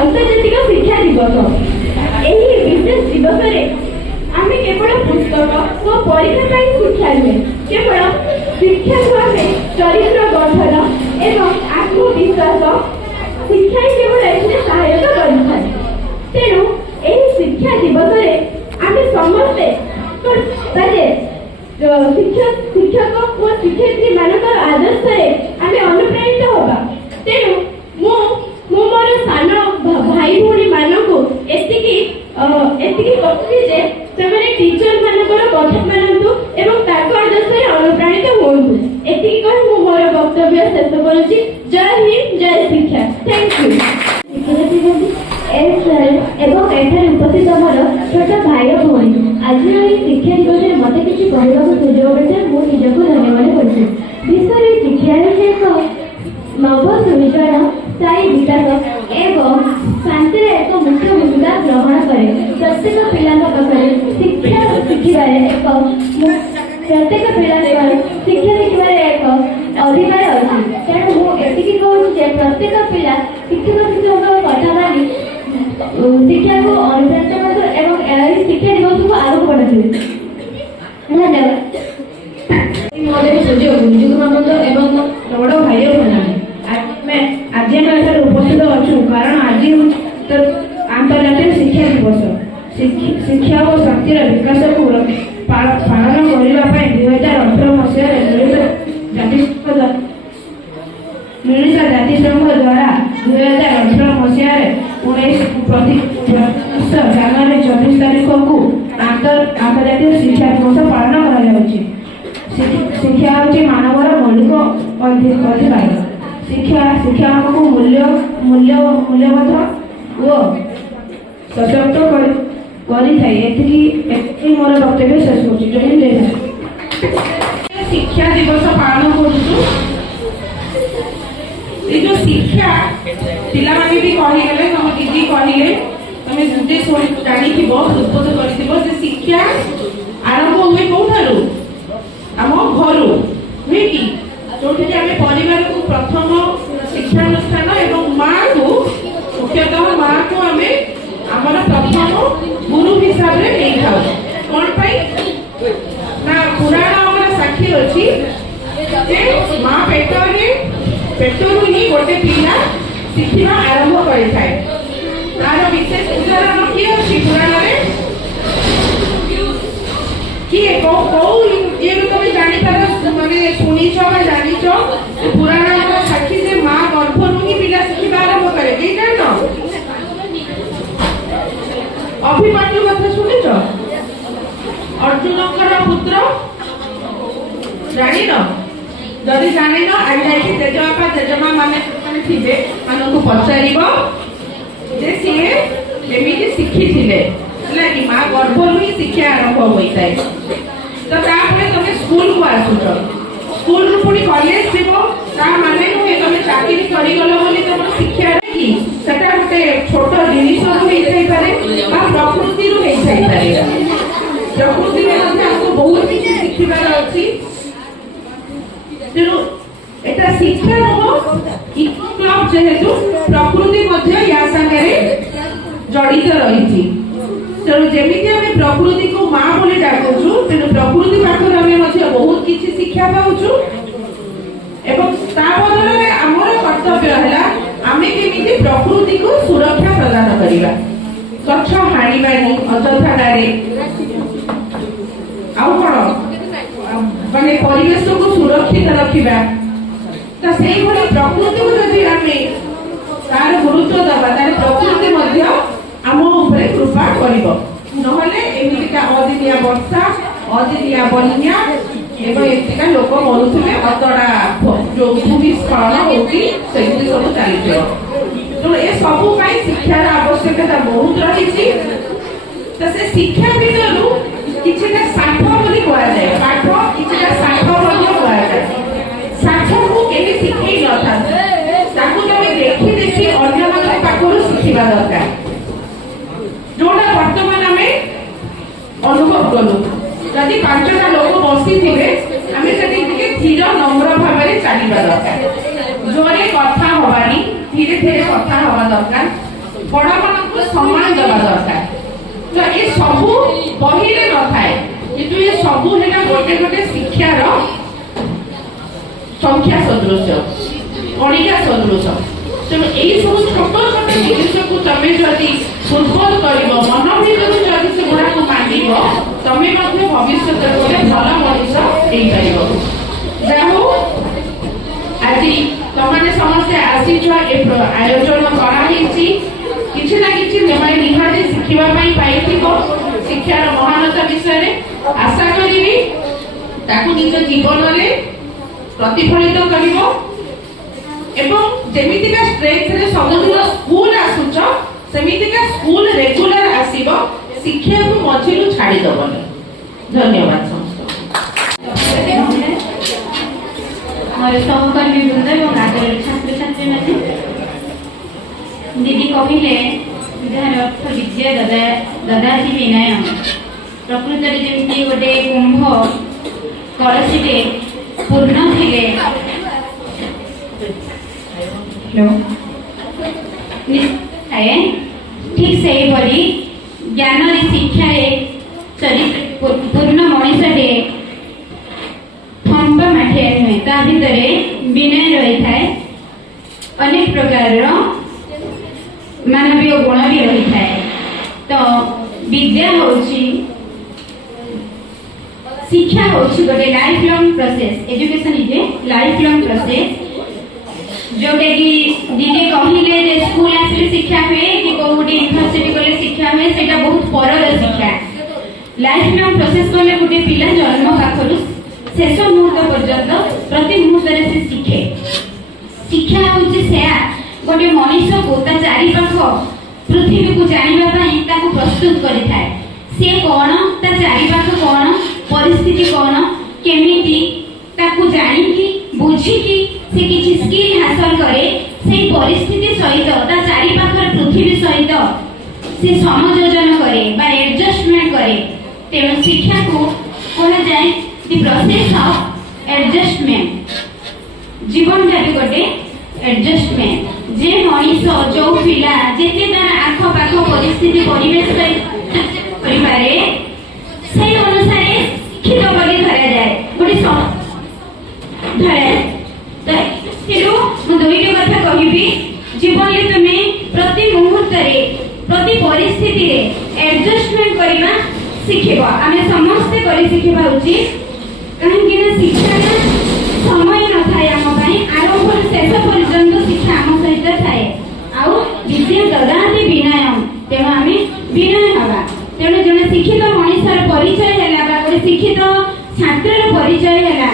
अंतर्जातिक शिक्षा दिवस। ଏହି ବିଶେଷ ଦିବସରେ ଆମେ କେବଳ ପୁସ୍ତକ ଓ ପରୀକ୍ଷା ପାଇଁ ଶିକ୍ଷା ନୁହେଁ, କେବଳ ଶିକ୍ଷାକୁ ଆମେ ଚରିତ୍ର ଗଠନ ଏବଂ ଆତ୍ମବିଶ୍ୱାସ ଶିକ୍ଷା କେବଳ ଏଥିରେ ସହାୟତା କରିଥାଏ। ତେଣୁ ଏହି ଶିକ୍ଷା ଦିବସରେ ଆମେ ସମସ୍ତେ ଶିକ୍ଷକ ଓ ଶିକ୍ଷୟିତ୍ରୀ ମାନଙ୍କର ଆଦର୍ଶରେ ଆମେ ଅନୁପ୍ରାଣିତ ହେବା। ତେଣୁ ମୁଁ ମୋର ସାନ ଭାଇ ଭଉଣୀ ମାନଙ୍କୁ ଏତିକି କହୁଛି ଯେ ସେମାନେ ଟିଚର ମାନଙ୍କର କଥା ମାନନ୍ତୁ ଏବଂ ତାଙ୍କ ଆଦର୍ଶରେ ଅନୁପ୍ରାଣିତ ହୁଅନ୍ତୁ। ଏତିକି କହି ମୁଁ ମୋର ବକ୍ତବ୍ୟ ଶେଷ କରୁଛି। ଜୟ ହିନ୍ଦ, ଜୟ ଶିକ୍ଷା। Thank you. ଏବଂ ଏଠାରେ ଉପସ୍ଥିତ ମୋର ଛୋଟ ଭାଇ ଓ ଭଉଣୀ, ଆଜିର ଏହି ଶିକ୍ଷା ଦିବସରେ ମୋତେ କିଛି କହିବାକୁ ସୁଯୋଗ ମିଳିଥାଏ। ମୁଁ ନିଜକୁ ଧନ୍ୟବାଦ କରୁଛି। ବିଶ୍ୱରେ ଶିକ୍ଷା ହେଉଛି ଏକ ନବ ସୃଜନ, ସ୍ଥାୟୀ ବିକାଶ ଏବଂ ଶାନ୍ତିରେ ଏକ ମୁଖ୍ୟ ଭୂମିକା ଗ୍ରହଣ କରେ। ପ୍ରତ୍ୟେକ ପିଲାଙ୍କ ପାଖରେ ଶିକ୍ଷା ଶିଖିବାରେ ଏକ ଅଧିକାର ଅଛି। ତେଣୁ ମୁଁ ଏତିକି କହୁଛି ଯେ ପ୍ରତ୍ୟେକ ପିଲା ଶିକ୍ଷକଙ୍କ କଥା ମାନି ଶିକ୍ଷାକୁ ଅନୁପ୍ରାଣିତ କରନ୍ତୁ ଏବଂ ଏହି ଶିକ୍ଷା ଦିବସକୁ ଆଗକୁ ବଢ଼ାନ୍ତୁ। ଧନ୍ୟବାଦ। ବଡ଼ ଭାଇ ଆଜି ଆମେ ଏଠାରେ ଉପସ୍ଥିତ ଅଛୁ କାରଣ ଆଜି ଆନ୍ତର୍ଜାତିକ ଶିକ୍ଷା ଦିବସ। ଶିକ୍ଷା ଓ ଶକ୍ତିର ବିକାଶକୁ ପାଳନ କରିବା ପାଇଁ 2018 ମସିହାରେ ମିଳିତ ଜାତିସଂଘ ଦ୍ୱାରା 2018 ମସିହାରେ 19 ଜାନୁଆରୀ 24 ତାରିଖକୁ ଆନ୍ତର୍ଜାତିକ ଶିକ୍ଷା ଦିବସ ପାଳନ କରାଯାଉଛି। ଶିକ୍ଷା ହେଉଛି ମାନବର ମୌଳିକ ଅଧିକାର। ଶିକ୍ଷା ଆମକୁ ମୂଲ୍ୟବୋଧ ଓ ସଶକ୍ତ କରିଥାଏ। ଏତିକି ମୋର ବକ୍ତବ୍ୟ ଶେଷ କରୁଛି। ଶିକ୍ଷା ଦିବସ ପାଳନ କରୁଛୁ। ଏ ଯୋଉ ଶିକ୍ଷା ପିଲାମାନେ ବି କହିଲେ, ତମ ଦିଦି କହିଲେ, ତମେ ନିଜେ ଜାଣିଥିବ, ଉଦ୍ବୋଧ କରିଥିବ ଯେ ଶିକ୍ଷା ଆରମ୍ଭ ହୁଏ କୋଉଠାରୁ? ଆମ ଘରୁ ନୁହେଁ କି? ଯୋଉଠିକି ଆମେ ପରିବାରକୁ ପ୍ରଥମ ଶିକ୍ଷାନୁଷ୍ଠାନ ଏବଂ ମୁଖ୍ୟତଃ ମାକୁ ଆମେ ଆମର ପ୍ରଥମ ଗୁରୁ ହିସାବରେ ନେଇଥାଉ। କଣ ପାଇଁ ନା ପୁରାଣ ଆମର ସାକ୍ଷୀ ଅଛି ଯେ ମା ପେଟରୁ ହିଁ ଗୋଟେ ପିଲା ଶିଖିବା ଆରମ୍ଭ କରିଥାଏ। ତାର ବିଶେଷ ଉଦାହରଣ କିଏ ଅଛି ପୁରାଣରେ? କିଏ କୋଉ ଇଏରୁ ତମେ ଜାଣିପାର, ମାନେ ଶୁଣିଛ ବା ଜାଣିଛ ପୁରାଣର ସାକ୍ଷୀ ଯେ ମା ଗର୍ଭରୁ ହିଁ ପିଲା ଶିଖିବା ଆରମ୍ଭ କରେ? କେହି ଜାଣିନ? ଅଭିମନ୍ୟୁ କଥା ଶୁଣିଛ? ଅର୍ଜୁନଙ୍କର ପୁତ୍ର ଜାଣିନ? ଯଦି ଜାଣିନ ଯାଇକି ଜେଜେବାପା ଜେଜେମା ମାନେ ଥିବେ ମାନଙ୍କୁ ପଚାରିବ ଯେ ସିଏ କେମିତି ଶିଖିଥିଲେ, ହେଲା କି? ମା ଗର୍ଭରୁ ହିଁ ଶିକ୍ଷା ଆରମ୍ଭ ହୋଇଥାଏ। ତ ତାପରେ ତମେ ସ୍କୁଲକୁ ଆସୁଛ, ସ୍କୁଲରୁ ପୁଣି କଲେଜ ଯିବ। ତା ମାନେ ନୁହେଁ ତମେ ଚାକିରି କରିଗଲ ବୋଲି ତମର ଶିକ୍ଷା କି ସେଟା ଗୋଟେ ଛୋଟ ଜିନିଷରୁ ହେଇଥାଇପାରେ ବା ପ୍ରକୃତିରୁ ହେଇଥାଇପାରେ। ପ୍ରକୃତିରେ ମଧ୍ୟ ଆମକୁ ବହୁତ କିଛି ଶିଖିବାର ଅଛି। ତେଣୁ এটা শিক্ষা নহ, ইকো ক্লব যেহেতু প্রকৃতি ମଧ୍ୟ ୟା ସାଙ୍ଗରେ ଜଡ଼ିତ ରହିଛି। ତେଣୁ ଯେମିତି ଆମେ ପ୍ରକୃତିକୁ ମା ବୋଲି ଡାକୁଛୁ, ତେଣୁ ପ୍ରକୃତି ପାଖରୁ ଆମେ ମଧ୍ୟ ବହୁତ କିଛି ଶିକ୍ଷା ପାଉଛୁ। ଏବଂ ତା ବଦଳରେ ଆମର କର୍ତ୍ତବ୍ୟ ହେଲା ଆମେ କେମିତି ପ୍ରକୃତିକୁ ସୁରକ୍ଷା ପ୍ରଦାନ କରିବା। ଗଛ ହାଣିବାନି ଅଯଥାରେ, ଆଉ କଣ ମାନେ ପରିବେଶକୁ ସୁରକ୍ଷିତ ରଖିବା। ତ ସେଇଭଳି ପ୍ରକୃତିକୁ ଯଦି ଆମେ ତାର ଗୁରୁତ୍ୱ ଦେବା, ତାହେଲେ ପ୍ରକୃତି ମଧ୍ୟ ଆମ ଉପରେ କୃପା କରିବ। ନହେଲେ ଏମିତିକା ଅଦିନିଆ ବର୍ଷା, ଅଦିନିଆ ବନ୍ୟା ଏବଂ ଏମିତିକା ଲୋକ ମରୁଥିବେ, ଅତଡ଼ା ଯୋଉ ଭୂମିସ୍ଖଳନ ହଉଛି ସେମିତି ସବୁ ଚାଲିଥିବ। ତେଣୁ ଏ ସବୁ ପାଇଁ ଶିକ୍ଷାର ଆବଶ୍ୟକତା ବହୁତ ରହିଛି। ତ ସେ ଶିକ୍ଷା ଭିତରୁ କିଛିଟା ଶାଠ ବୋଲି କୁହାଯାଏ। ପାଠ କିଛିଟା ଶାଠ ମଧ୍ୟ କୁହାଯାଏ। ଶାଠକୁ କେହି ଶିଖେଇ ନଥାନ୍ତି, ତାକୁ ତମେ ଦେଖି ଦେଖି ଅନ୍ୟମାନଙ୍କ ପାଖରୁ ଶିଖିବା ଦରକାର। ଯୋଉଟା ବର୍ତ୍ତମାନ ଆମେ ଅନୁଭବ କଲୁ, ଯଦି 5ଟା ଲୋକ ବସିଥିବେ ଆମେ ସେଠି ଟିକେ ଧୀର ନମ୍ର ଭାବରେ ଚାଲିବା ଦରକାର। ଜୋରେ କଥା ହବାନି, ଧୀରେ ଧୀରେ କଥା ହବା ଦରକାର। बड़ मान सम्मान देवा दरकार। तो ये सबू बही न थाए किंतु ये सबू है गोटे गोटे शिक्षार संख्या सदृश कणिका सदृश। तेणु यही सब छोट छोट जिनिस को तमें जदि दुर्बल कर मन भर जदि से गुड़ा को मान तमें भविष्य गोटे भल मनीष हो जाऊ। आज तुमने समस्ते आसीच आयोजन कराई किसी ना कि निहाती शिखापी पाई शिक्षार महानता विषय आशा करी निज जीवन में प्रतिफलित कर जमीतिका स्ट्रेंथ रे सबदिन स्कूल आसुच सेमितिका स्कूल रेगुलर आसीबो शिक्षा को मझिरु छाड़ी दबनी। धन्यवाद समस्त मोर सहकर्मी वृंद और आदर छात्र छात्री माने दीदी कहिले विद्यार अर्थ विद्या ददाति विनय प्रकृत रे जेमति गोटे कुंभ कलसीटे पूर्ण थिले ठीक से भरी ज्ञान शिक्षा चरित्र पूर्ण मनीषटे थंब माठिया नुहे ता भितर विनय रही थाए अनेक प्रकार मानवीय गुण भी रही थाए। तो विद्या होची शिक्षा होची गोटे life long process. Education is a life long process Jote कि दीदी कहिले जे स्कूल आसले शिक्षा हुए कि गोटे यूनिवर्सिटी गले शिक्षा हुए सेटा बहुत परर शिक्षा। लाइफ लॉन्ग प्रोसेस गले गोटे पिला जन्म पाखरु शेष मुहूर्त पर्यंत प्रति मुहूर्त से शिखे। शिक्षा होची सेया गोटे मनीष को ता चारि पाख पृथ्वी को जानिबा पई ताको प्रस्तुत करि थाए। से कोन ता चारि पाख कोन परिस्थिति कोन केमिति ताको जानि कि बुझी कि से किछि स्किल हासिल करे से परिस्थिति सहित ता चारि पाखर पृथ्वी सहित से समयोजन करे बा एडजस्टमेंट करे। तेणु शिक्षा को कहा जाए द प्रोसेस ऑफ एडजस्टमेंट। जीवन टा भी गोटे एडजस्टमेंट जे मनीष जो पिला जेते तार आख पाख परिस्थिति परिवेश करि पारे से अनुसार शिक्षित बोली धरा जाए गोटे धरा। तो दुईट कथा कहबी जीवन में तुम्हें प्रति मुहूर्त प्रति परिस्थिति एडजस्टमेंट करवा शिखिब। आम समस्ते कर शिखा उचित कहीं शिक्षा समय न थाए आम आरंभ शेष पर्यंत शिक्षा आम सहित थाए आउ विद्या ददाति विनय। तेणु आम विनय हवा। तेणु जड़े शिक्षित मनीषर परिचय है शिक्षित छात्र परिचय है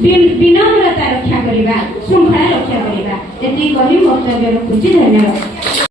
विनम्रता रक्षा करवा श्रृंखला रक्षा करवा। ये कही वक्तव्य रखुची। धन्यवाद।